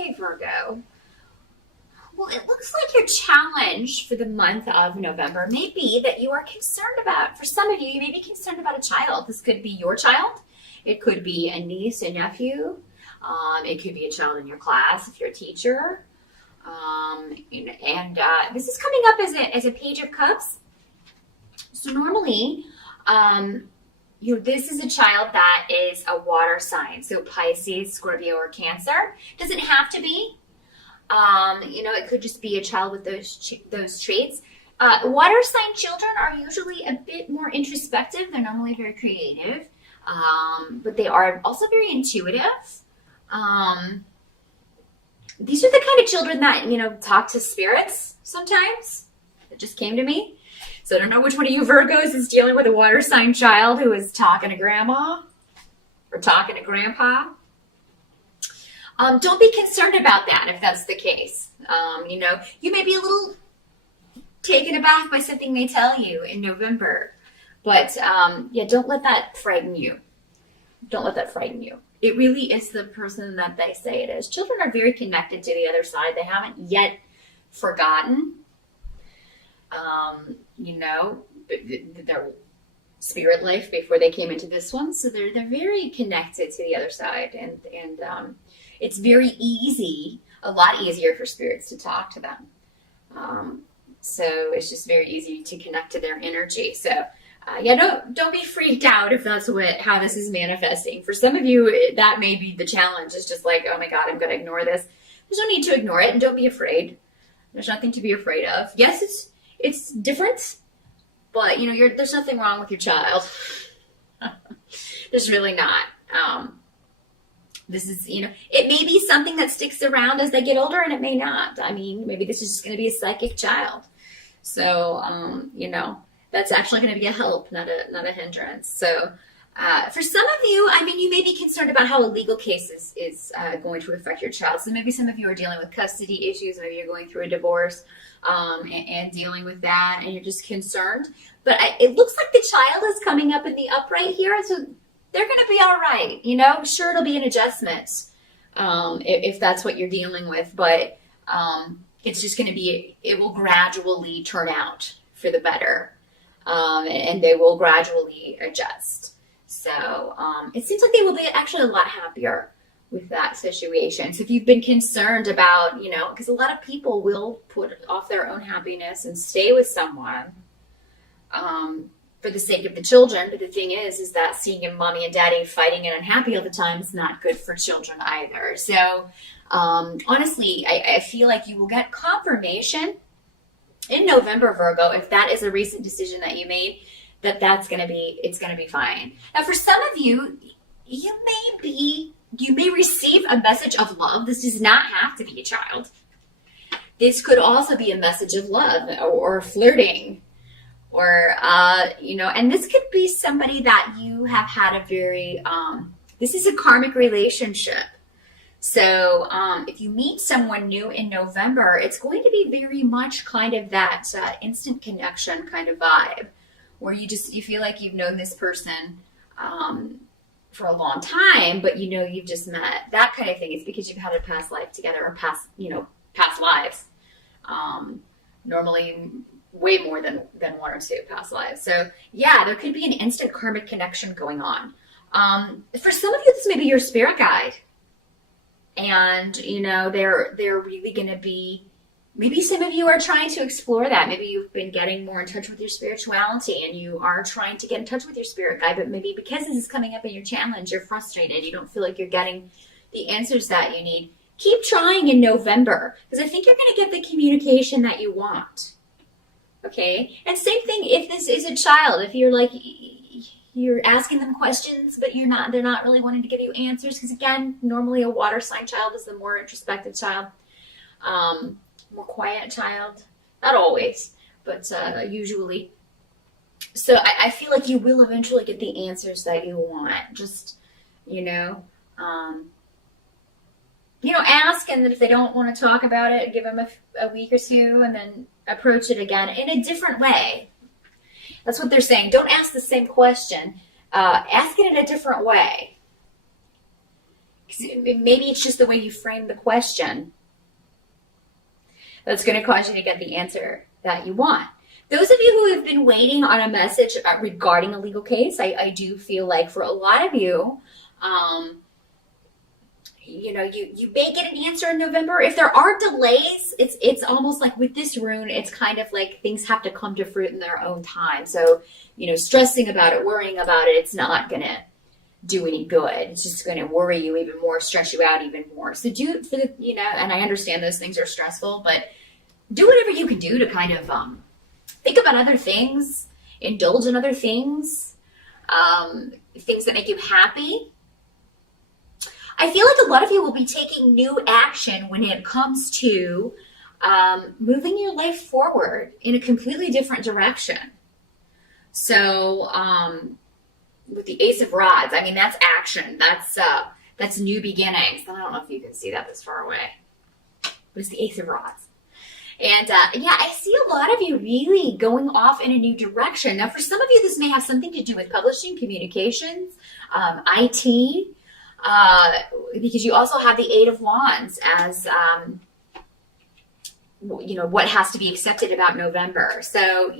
Okay, Virgo. Well, it looks like your challenge for the month of November may be that you are concerned about, for some of you, you may be concerned about a child. This could be your child. It could be a niece, a nephew. It could be a child in your class if you're a teacher. This is coming up as a Page of Cups. So normally, this is a child that is a water sign. So Pisces, Scorpio, or Cancer. Doesn't have to be. It could just be a child with those traits. Water sign children are usually a bit more introspective. They're normally very creative, but they are also very intuitive. These are the kind of children that, talk to spirits sometimes. It just came to me. So I don't know which one of you Virgos is dealing with a water sign child who is talking to grandma or talking to grandpa. Don't be concerned about that if that's the case. You may be a little taken aback by something they tell you in November. But, don't let that frighten you. Don't let that frighten you. It really is the person that they say it is. Children are very connected to the other side. They haven't yet forgotten, their spirit life before they came into this one. So they're very connected to the other side. And it's very easy, a lot easier for spirits to talk to them. So it's just very easy to connect to their energy. So don't be freaked out if that's how this is manifesting. For some of you, that may be the challenge. It's just like, oh my God, I'm going to ignore this. There's no need to ignore it, and don't be afraid. There's nothing to be afraid of. Yes, it's different, but there's nothing wrong with your child. There's really not. This is, it may be something that sticks around as they get older, and it may not. I mean, maybe this is just going to be a psychic child. So, that's actually going to be a help, not a hindrance. So, for some of you, you may be concerned about how a legal case is going to affect your child. So maybe some of you are dealing with custody issues. Maybe you're going through a divorce and dealing with that, and you're just concerned. But it looks like the child is coming up in the upright here, so they're going to be all right. Sure, it'll be an adjustment if that's what you're dealing with, but it's just going to be, it will gradually turn out for the better, and they will gradually adjust. So it seems like they will be actually a lot happier with that situation. So if you've been concerned about, because a lot of people will put off their own happiness and stay with someone for the sake of the children. But the thing is that seeing your mommy and daddy fighting and unhappy all the time is not good for children either. So honestly, I feel like you will get confirmation in November, Virgo, if that is a recent decision that you made, it's going to be fine. Now, for some of you, you may receive a message of love. This does not have to be a child. This could also be a message of love or flirting, or, and this could be somebody that you have had a very, this is a karmic relationship. So if you meet someone new in November, it's going to be very much kind of that instant connection kind of vibe, where you feel like you've known this person for a long time, but you've just met. That kind of thing. It's because you've had a past life together, or past lives. Normally way more than one or two past lives. So yeah, there could be an instant karmic connection going on. For some of you, this may be your spirit guide. And, they're really going to be, maybe some of you are trying to explore that. Maybe you've been getting more in touch with your spirituality, and you are trying to get in touch with your spirit guide, but maybe because this is coming up in your challenge, you're frustrated. You don't feel like you're getting the answers that you need. Keep trying in November, because I think you're going to get the communication that you want. Okay? And same thing if this is a child. If you're like, you're asking them questions, but they're not really wanting to give you answers, because again, normally a water sign child is the more introspective child, more quiet child. Not always, but usually. So I feel like you will eventually get the answers that you want. Just, ask, and then if they don't want to talk about it, give them a week or two, and then approach it again in a different way. That's what they're saying. Don't ask the same question. Ask it in a different way. maybe it's just the way you frame the question that's going to cause you to get the answer that you want. Those of you who have been waiting on a message regarding a legal case, I do feel like for a lot of you, you may get an answer in November. If there are delays, it's almost like with this rune, it's kind of like things have to come to fruit in their own time. So, stressing about it, worrying about it, it's not going to do any good. It's just going to worry you even more, stress you out even more. So do it for the, and I understand those things are stressful, but do whatever you can do to kind of think about other things, indulge in other things, things that make you happy. I feel like a lot of you will be taking new action when it comes to moving your life forward in a completely different direction. So, with the Ace of Rods, I mean, that's action. That's new beginnings. I don't know if you can see that this far away, but it's the Ace of Rods. And I see a lot of you really going off in a new direction. Now, for some of you, this may have something to do with publishing, communications, IT, because you also have the Eight of Wands as, what has to be accepted about November. So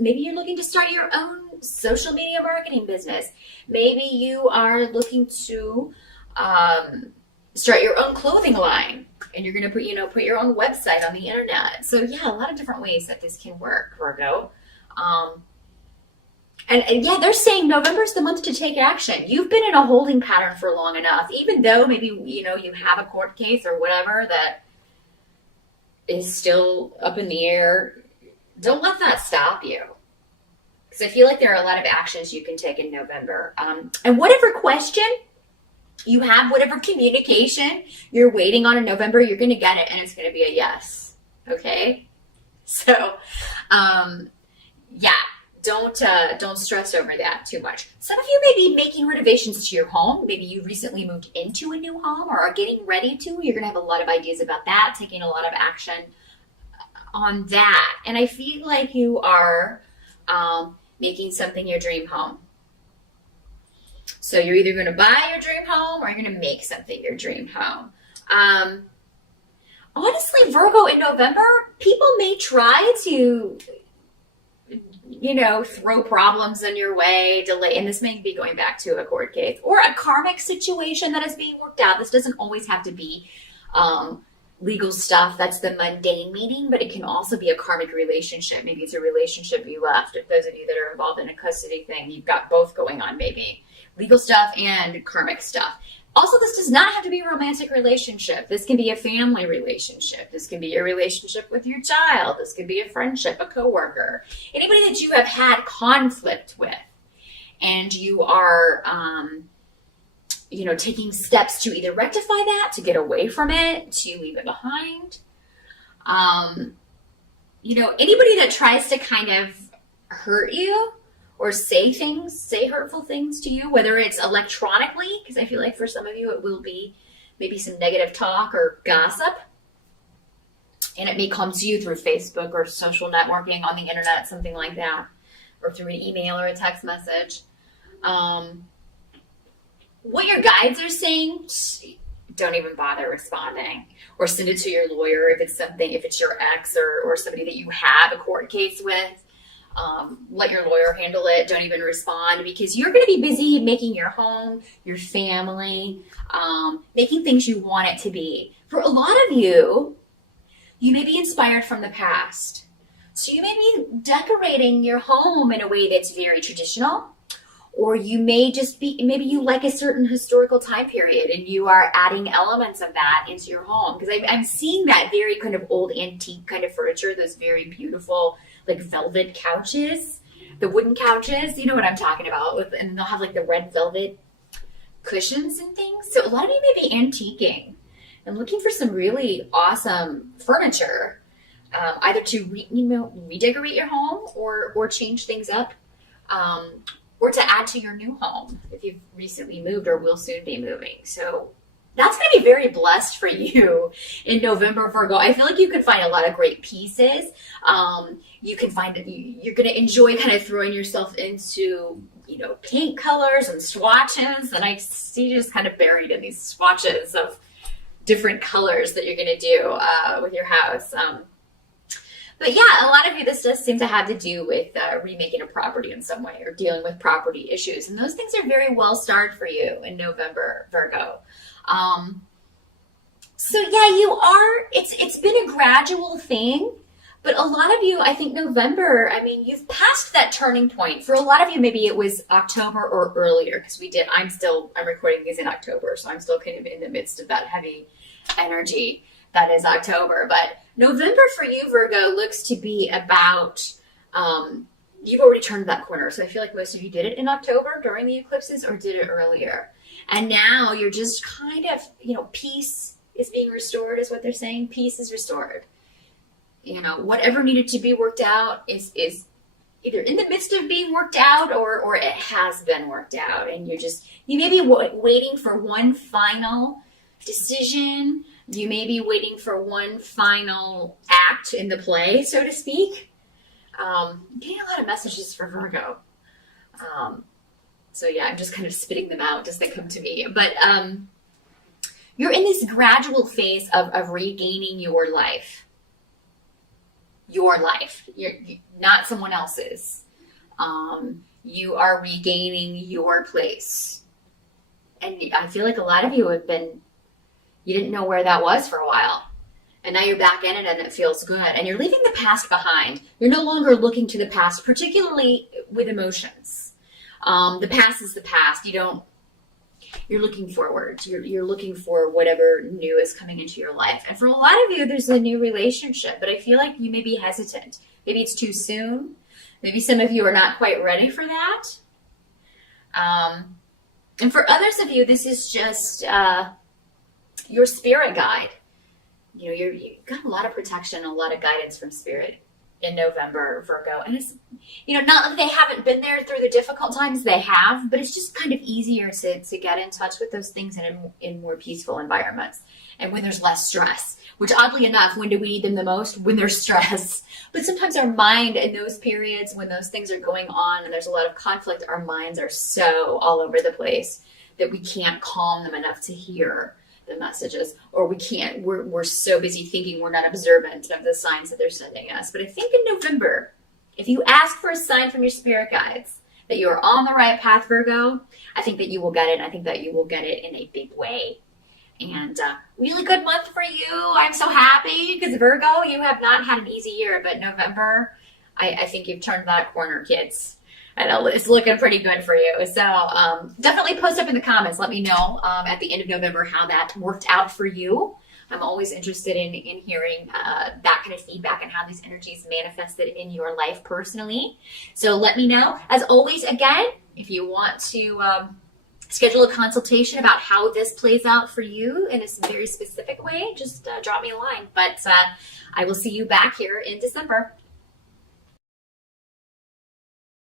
maybe you're looking to start your own social media marketing business. Maybe you are looking to start your own clothing line, and you're going to put your own website on the internet. So a lot of different ways that this can work, Virgo. And they're saying November's the month to take action. You've been in a holding pattern for long enough, even though maybe, you have a court case or whatever that is still up in the air. Don't let that stop you. Because I feel like there are a lot of actions you can take in November. And whatever question you have, whatever communication you're waiting on in November, you're going to get it, and it's going to be a yes. Okay? So, don't stress over that too much. Some of you may be making renovations to your home. Maybe you recently moved into a new home or are getting ready to. You're going to have a lot of ideas about that, taking a lot of action on that. And I feel like you are making something your dream home. So you're either going to buy your dream home or you're going to make something your dream home. Honestly, Virgo, in November, people may try to throw problems in your way, delay, and this may be going back to a court case or a karmic situation that is being worked out. This doesn't always have to be legal stuff. That's the mundane meaning, but it can also be a karmic relationship. Maybe it's a relationship you left. If those of you that are involved in a custody thing, you've got both going on, maybe legal stuff and karmic stuff. Also, this does not have to be a romantic relationship. This can be a family relationship. This can be a relationship with your child. This could be a friendship, a coworker, anybody that you have had conflict with, and you are, taking steps to either rectify that, to get away from it, to leave it behind. Anybody that tries to kind of hurt you or say hurtful things to you, whether it's electronically, because I feel like for some of you it will be maybe some negative talk or gossip, and it may come to you through Facebook or social networking on the internet, something like that, or through an email or a text message. What your guides are saying, don't even bother responding, or send it to your lawyer if it's your ex or somebody that you have a court case with. Let your lawyer handle it. Don't even respond, because you're going to be busy making your home, your family, making things you want it to be. For a lot of you, you may be inspired from the past. So you may be decorating your home in a way that's very traditional, or you may just be, maybe you like a certain historical time period and you are adding elements of that into your home. Because I'm seeing that very kind of old antique kind of furniture, those very beautiful like velvet couches, the wooden couches, you know what I'm talking about, and they'll have like the red velvet cushions and things. So a lot of you may be antiquing and looking for some really awesome furniture, either to redecorate your home or change things up, or to add to your new home if you've recently moved or will soon be moving. So that's going to be very blessed for you in November, Virgo. I feel like you could find a lot of great pieces. You can find that you're going to enjoy kind of throwing yourself into, paint colors and swatches, and I see you just kind of buried in these swatches of different colors that you're going to do with your house. But yeah, a lot of you, this does seem to have to do with remaking a property in some way or dealing with property issues. And those things are very well starred for you in November, Virgo. So yeah, it's been a gradual thing. But a lot of you, I think November, I mean, you've passed that turning point. For a lot of you, maybe it was October or earlier, because I'm recording these in October, so I'm still kind of in the midst of that heavy energy that is October. But November for you, Virgo, looks to be about, you've already turned that corner. So I feel like most of you did it in October during the eclipses or did it earlier. And now you're just kind of, peace is being restored is what they're saying. Peace is restored. Whatever needed to be worked out is either in the midst of being worked out or it has been worked out. And you may be waiting for one final decision. You may be waiting for one final act in the play, so to speak. I'm getting a lot of messages for Virgo. So yeah, I'm just kind of spitting them out as they come to me. But you're in this gradual phase of regaining your life. Your life. You're not someone else's. You are regaining your place. And I feel like a lot of you you didn't know where that was for a while. And now you're back in it and it feels good. And you're leaving the past behind. You're no longer looking to the past, particularly with emotions. The past is the past. You're looking forward. You're looking for whatever new is coming into your life. And for a lot of you, there's a new relationship, but I feel like you may be hesitant. Maybe it's too soon. Maybe some of you are not quite ready for that. And for others of you, this is just your spirit guide. You've got a lot of protection, a lot of guidance from spirit in November, Virgo. And it's, not that they haven't been there through the difficult times, they have, but it's just kind of easier to get in touch with those things in more peaceful environments and when there's less stress, which oddly enough, when do we need them the most? When there's stress. But sometimes our mind in those periods when those things are going on and there's a lot of conflict, our minds are so all over the place that we can't calm them enough to hear the messages, or we're so busy thinking we're not observant of the signs that they're sending us. But I think in November, if you ask for a sign from your spirit guides that you are on the right path, Virgo, I think that you will get it. And I think that you will get it in a big way. And really good month for you. I'm so happy because Virgo, you have not had an easy year, but November, I think you've turned that corner, kids. I know it's looking pretty good for you. So definitely post up in the comments. Let me know at the end of November how that worked out for you. I'm always interested in hearing that kind of feedback and how these energies manifested in your life personally. So let me know. As always, again, if you want to schedule a consultation about how this plays out for you in a very specific way, just drop me a line. But I will see you back here in December.